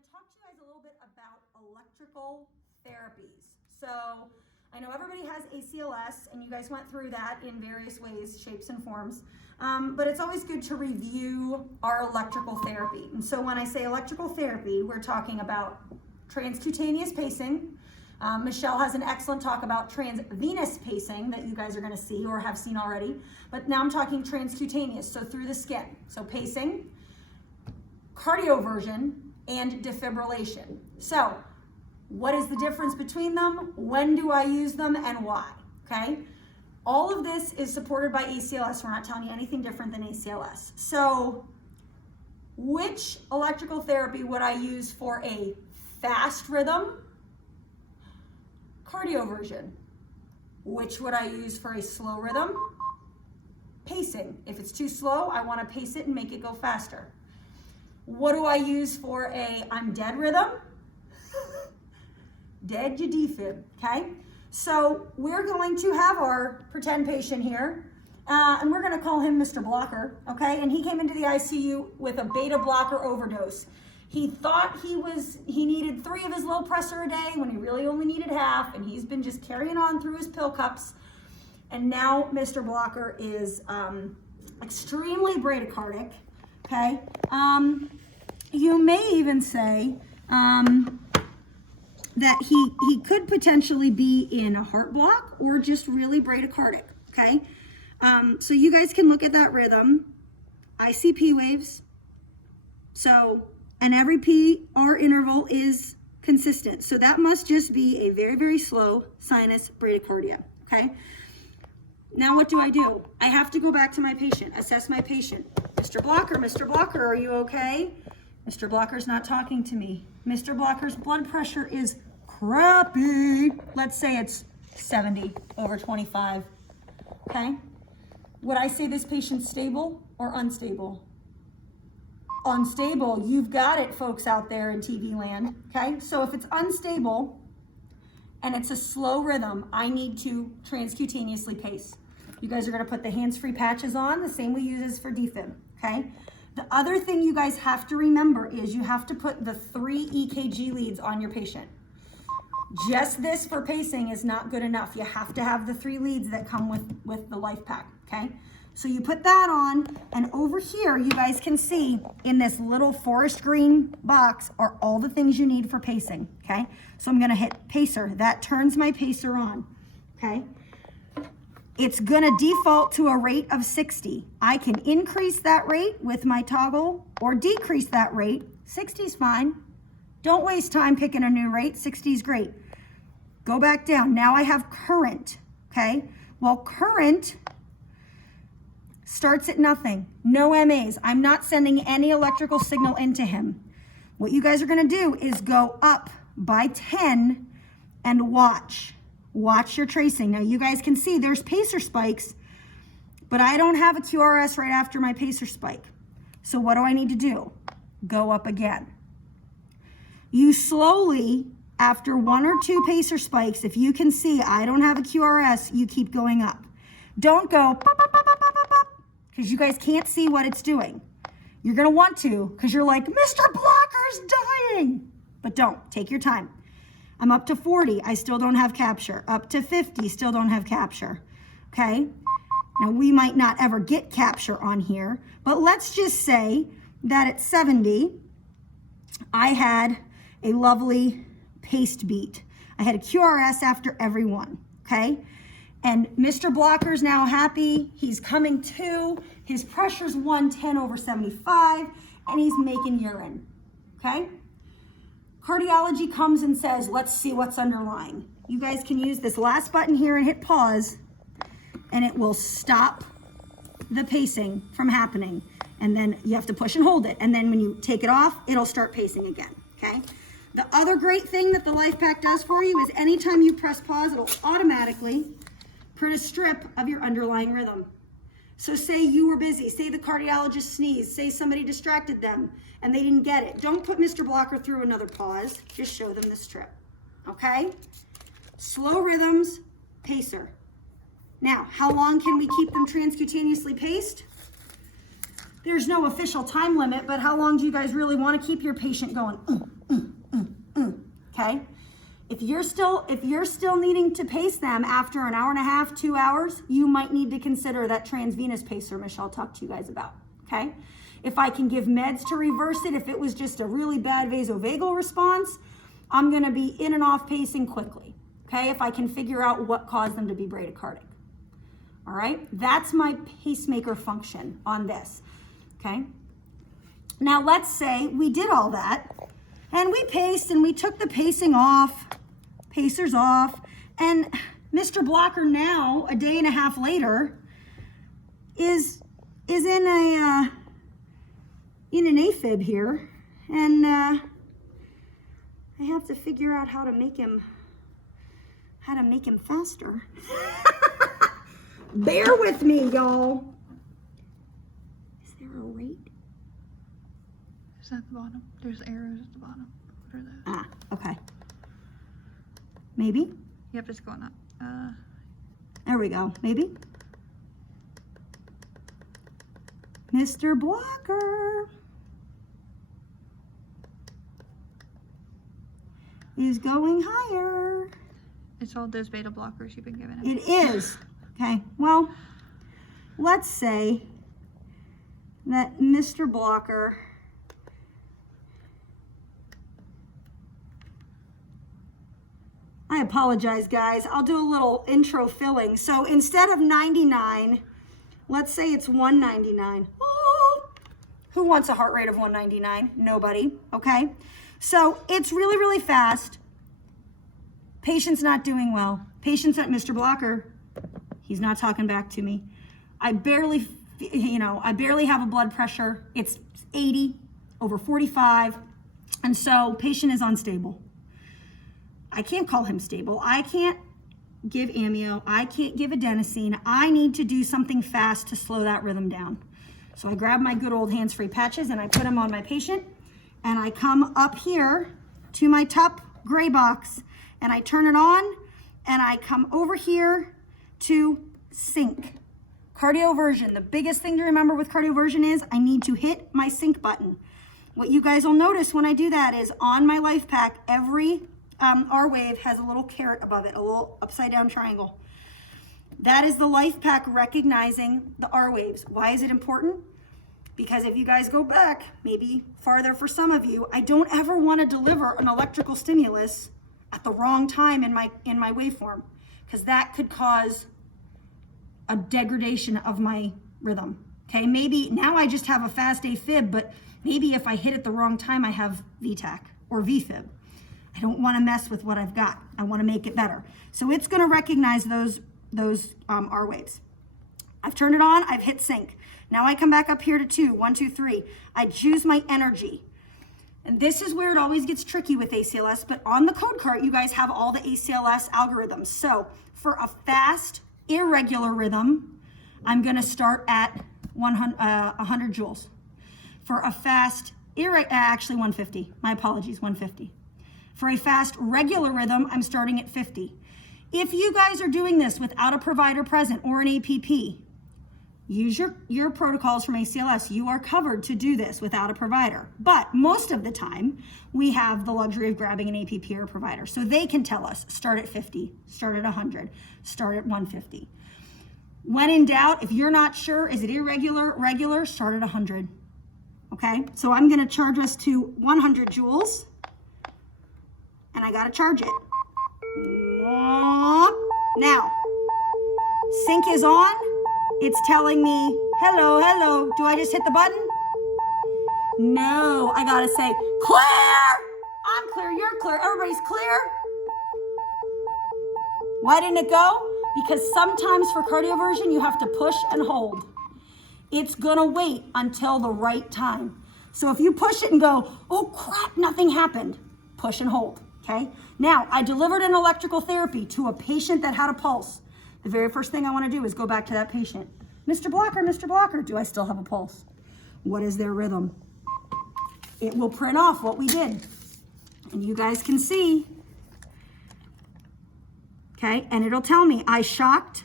going to talk to you guys a little bit about electrical therapies. So I know everybody has ACLS, and you guys went through that in various ways, shapes and forms, but it's always good to review our electrical therapy. And so when I say electrical therapy, we're talking about transcutaneous pacing. Michelle has an excellent talk about transvenous pacing that you guys are going to see or have seen already, but now I'm talking transcutaneous, so through the skin. So pacing, cardioversion, and defibrillation. So what is the difference between them? When do I use them and why? Okay? All of this is supported by ACLS. We're not telling you anything different than ACLS. So which electrical therapy would I use for a fast rhythm? Cardioversion. Which would I use for a slow rhythm? Pacing. If it's too slow, I want to pace it and make it go faster. What do I use for a I'm dead rhythm? Dead you defib, okay? So we're going to have our pretend patient here, and we're gonna call him Mr. Blocker, okay? And he came into the ICU with a beta blocker overdose. He thought he needed 3 of his low pressor a day when he really only needed half, and he's been just carrying on through his pill cups. And now Mr. Blocker is extremely bradycardic, okay? You may even say that he could potentially be in a heart block or just really bradycardic, okay? So you guys can look at that rhythm. I see P waves. So, and every PR interval is consistent. So that must just be a very, very slow sinus bradycardia, okay? Now what do? I have to go back to my patient, assess my patient. Mr. Blocker, are you okay? Mr. Blocker's not talking to me. Mr. Blocker's blood pressure is crappy. Let's say it's 70/25, okay? Would I say this patient's stable or unstable? Unstable. You've got it, folks out there in TV land, okay? So if it's unstable and it's a slow rhythm, I need to transcutaneously pace. You guys are gonna put the hands-free patches on, the same we use as for defib, okay? The other thing you guys have to remember is you have to put the 3 EKG leads on your patient. Just this for pacing is not good enough. You have to have the 3 leads that come with the LifePak, okay? So you put that on, and over here you guys can see in this little forest green box are all the things you need for pacing, okay? So I'm gonna hit pacer. That turns my pacer on, okay? It's gonna default to a rate of 60. I can increase that rate with my toggle or decrease that rate. 60 is fine. Don't waste time picking a new rate. 60 is great. Go back down. Now I have current, okay? Well, current starts at nothing. No MAs. I'm not sending any electrical signal into him. What you guys are gonna do is go up by 10 and watch. Watch your tracing. Now you guys can see there's pacer spikes, but I don't have a QRS right after my pacer spike. So what do I need to do? Go up again. You slowly, after 1 or 2 pacer spikes, if you can see I don't have a QRS, you keep going up. Don't go because you guys can't see what it's doing. You're gonna want to because you're like, Mr. Blocker's dying. But don't, take your time. I'm up to 40, I still don't have capture. Up to 50, still don't have capture, okay? Now we might not ever get capture on here, but let's just say that at 70, I had a lovely paced beat. I had a QRS after every one, okay? And Mr. Blocker's now happy, he's coming to, his pressure's 110/75, and he's making urine, okay? Cardiology comes and says, let's see what's underlying. You guys can use this last button here and hit pause, and it will stop the pacing from happening. And then you have to push and hold it. And then when you take it off, it'll start pacing again, okay? The other great thing that the LifePak does for you is anytime you press pause, it'll automatically print a strip of your underlying rhythm. So say you were busy, say the cardiologist sneezed, say somebody distracted them and they didn't get it. Don't put Mr. Blocker through another pause, just show them the strip, okay? Slow rhythms, pacer. Now, how long can we keep them transcutaneously paced? there's no official time limit, but how long do you guys really want to keep your patient going? Okay? If you're still needing to pace them after an hour and a half, 2 hours, you might need to consider that transvenous pacer Michelle talked to you guys about, okay? If I can give meds to reverse it, if it was just a really bad vasovagal response, I'm gonna be in and off pacing quickly, okay? If I can figure out what caused them to be bradycardic, all right? That's my pacemaker function on this, okay? Now let's say we did all that and we paced and we took the pacers off, and Mr. Blocker now, a day and a half later, is in an AFib here, and I have to figure out how to make him faster. Bear with me, y'all. Is there a rate? Is that at the bottom? There's arrows at the bottom. What are those? Ah, okay. Maybe? Yep, it's going up. There we go. Maybe? Mr. Blocker is going higher. It's all those beta blockers you've been giving him. It is. Okay, well, let's say that Mr. Blocker I apologize, guys. I'll do a little intro filling. So instead of 99, let's say it's 199. Oh, who wants a heart rate of 199? Nobody, okay? So it's really, really fast. Patient's not doing well. Patient's at Mr. Blocker. He's not talking back to me. I barely have a blood pressure. It's 80 over 45. And so patient is unstable. I can't call him stable. I can't give amio. I can't give adenosine. I need to do something fast to slow that rhythm down. So I grab my good old hands-free patches and I put them on my patient, and I come up here to my top gray box and I turn it on, and I come over here to sync. Cardioversion. The biggest thing to remember with cardioversion is I need to hit my sync button. What you guys will notice when I do that is on my LifePak, every R wave has a little caret above it, a little upside down triangle. That is the LifePak recognizing the R waves. Why is it important? Because if you guys go back, maybe farther for some of you, I don't ever want to deliver an electrical stimulus at the wrong time in my waveform, because that could cause a degradation of my rhythm. Okay, maybe now I just have a fast AFib, but maybe if I hit it the wrong time, I have VTAC or VFib. I don't want to mess with what I've got. I want to make it better. So it's going to recognize those R waves. I've turned it on. I've hit sync. Now I come back up here to 2, 1, 2, 3. I choose my energy. And this is where it always gets tricky with ACLS, but on the code card, you guys have all the ACLS algorithms. So for a fast, irregular rhythm, I'm going to start at 100 joules. For a fast, actually 150. My apologies, 150. For a fast, regular rhythm, I'm starting at 50. If you guys are doing this without a provider present or an APP, use your protocols from ACLS. You are covered to do this without a provider. But most of the time, we have the luxury of grabbing an APP or a provider. So they can tell us, start at 50, start at 100, start at 150. When in doubt, if you're not sure, is it irregular, regular, start at 100. Okay, so I'm gonna charge us to 100 joules. And I gotta charge it. Now, sync is on. It's telling me, hello, hello. Do I just hit the button? No, I gotta say, clear! I'm clear, you're clear, everybody's clear. Why didn't it go? Because sometimes for cardioversion, you have to push and hold. It's gonna wait until the right time. So if you push it and go, oh crap, nothing happened, push and hold. Okay, now I delivered an electrical therapy to a patient that had a pulse. The very first thing I want to do is go back to that patient. Mr. Blocker, do I still have a pulse? What is their rhythm? It will print off what we did. And you guys can see. Okay, and it'll tell me I shocked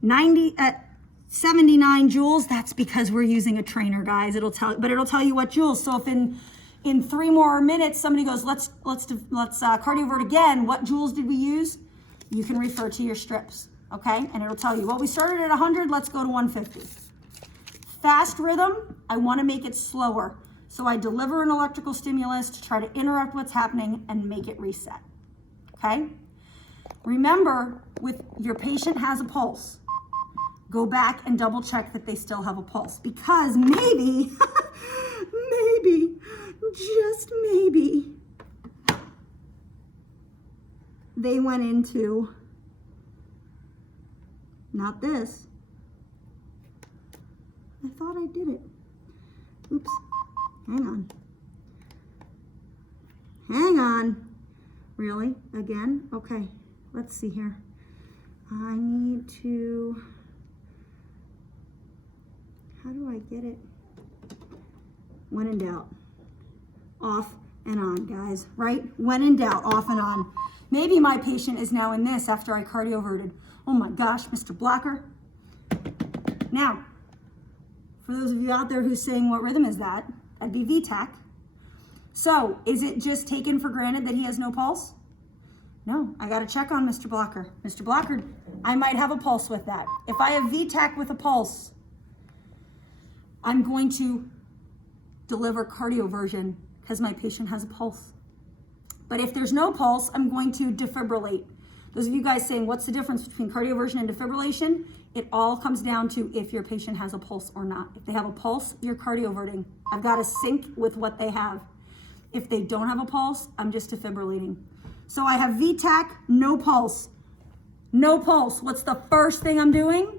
90 at 79 joules. That's because we're using a trainer, guys. It'll tell you what joules. So if in 3 more minutes somebody goes, let's cardiovert again, what joules did we use? You can refer to your strips, okay? And it'll tell you, well, we started at 100, let's go to 150. Fast rhythm, I want to make it slower. So I deliver an electrical stimulus to try to interrupt what's happening and make it reset, okay? Remember, with your patient has a pulse, go back and double check that they still have a pulse, because maybe, maybe, just maybe, they went into, not this. I thought I did it. Oops, hang on. Hang on. Really? Again? Okay, let's see here. I need to, how do I get it? When in doubt, off and on, guys, right? When in doubt, off and on. Maybe my patient is now in this after I cardioverted. Oh my gosh, Mr. Blocker. Now, for those of you out there who's saying, what rhythm is that? That'd be VTAC. So, is it just taken for granted that he has no pulse? No, I gotta check on Mr. Blocker. Mr. Blocker, I might have a pulse with that. If I have VTAC with a pulse, I'm going to deliver cardioversion because my patient has a pulse. But if there's no pulse, I'm going to defibrillate. Those of you guys saying, what's the difference between cardioversion and defibrillation? It all comes down to if your patient has a pulse or not. If they have a pulse, you're cardioverting. I've got to sync with what they have. If they don't have a pulse, I'm just defibrillating. So I have VTAC, no pulse. No pulse. What's the first thing I'm doing?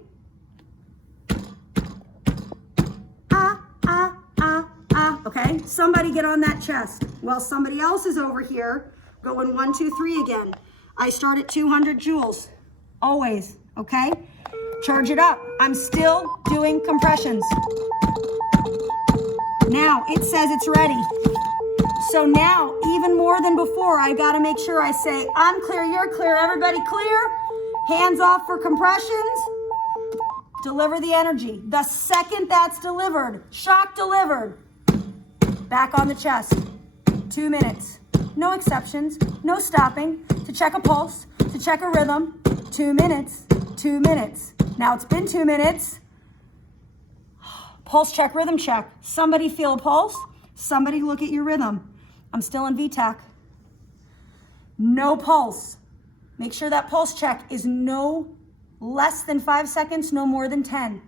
Okay, somebody get on that chest. While somebody else is over here going 1, 2, 3 again. I start at 200 joules, always, okay? Charge it up. I'm still doing compressions. Now it says it's ready. So now, even more than before, I gotta make sure I say, I'm clear, you're clear, everybody clear. Hands off for compressions. Deliver the energy. The second that's delivered, shock delivered. Back on the chest, 2 minutes. No exceptions, no stopping, to check a pulse, to check a rhythm, 2 minutes, 2 minutes. Now it's been 2 minutes. Pulse check, rhythm check. Somebody feel a pulse, somebody look at your rhythm. I'm still in VTAC. No pulse. Make sure that pulse check is no less than 5 seconds, no more than 10.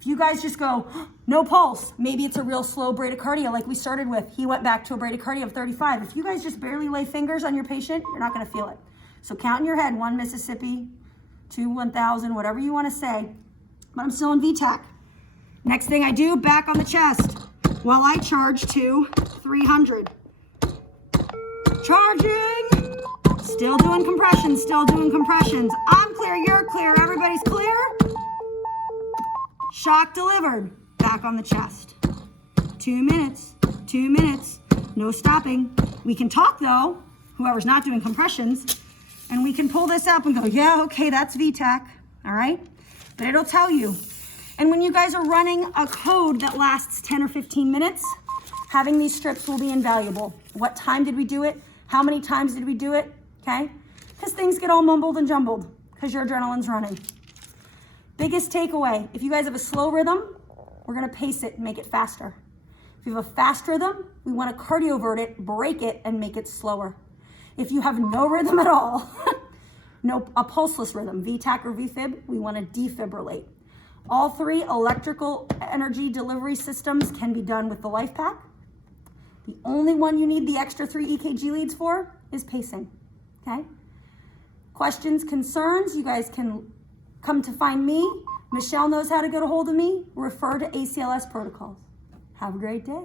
If you guys just go, no pulse, maybe it's a real slow bradycardia like we started with. He went back to a bradycardia of 35. If you guys just barely lay fingers on your patient, you're not gonna feel it. So count in your head, 1 Mississippi, 2 1,000, whatever you wanna say. But I'm still in VTAC. Next thing I do, back on the chest, while I charge to 300. Charging, still doing compressions, still doing compressions. I'm clear, you're clear, everybody's clear. Shock delivered, back on the chest. 2 minutes, 2 minutes, no stopping. We can talk though, whoever's not doing compressions, and we can pull this up and go, yeah, okay, that's VTAC, all right? But it'll tell you. And when you guys are running a code that lasts 10 or 15 minutes, having these strips will be invaluable. What time did we do it? How many times did we do it, okay? Because things get all mumbled and jumbled because your adrenaline's running. Biggest takeaway, if you guys have a slow rhythm, we're gonna pace it and make it faster. If you have a fast rhythm, we wanna cardiovert it, break it, and make it slower. If you have no rhythm at all, a pulseless rhythm, VTAC or VFib, we wanna defibrillate. All 3 electrical energy delivery systems can be done with the LifePak. The only one you need the extra 3 EKG leads for is pacing, okay? Questions, concerns, you guys can come to find me. Michelle knows how to get a hold of me. Refer to ACLS protocols. Have a great day.